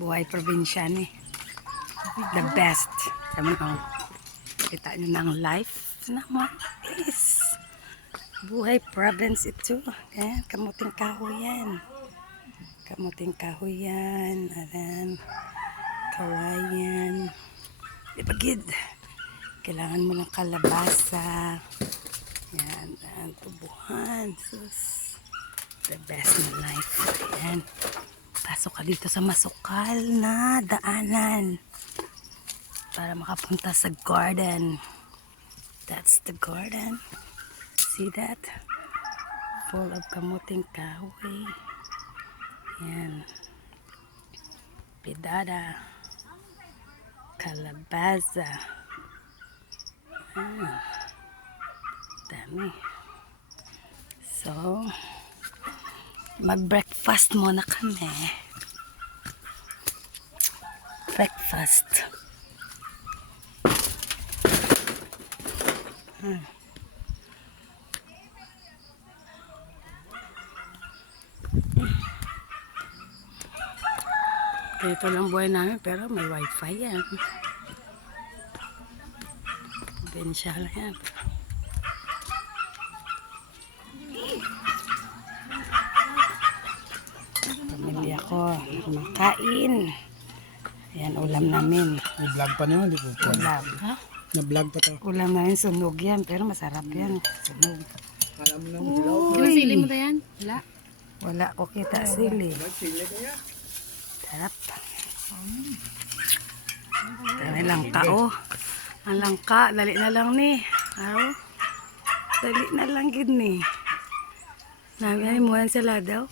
Buhay probinsya ni. The best. Sabi ko, kita nyo na ang life naman is buhay province ito. Ayan, kamuting kahoy yan. Kamuting kahoy yan. Ayan, kawayan. Ipagid. Kailangan mo ng kalabasa. Yan, ang tubuhan. Sus. The best na life. Ayan. Pasok ka dito sa masukal na daanan para makapunta sa garden. That's the garden. See that? Full of kamuting kahoy. Yan. Pidada. Calabaza. Dami. So, mag-breakfast muna kami. Breakfast. Dito lang buhay namin pero may wifi yan. Bensya lang yan. Pamilya ko, kumakain. Ayan, ulam namin. I-vlog pa niyo, hindi po. Ulam. Ha? Na-vlog pa to. Ulam namin, sunog yan. Pero masarap yan. Sunog. Alam mo nang Di ba sili mo na yan? Wala. Wala ko kita sili. Sarap. Dami langka, oh. Ang langka, dali na lang ni. Aw. Dali na lang gid ni. Namin mo yan sila daw.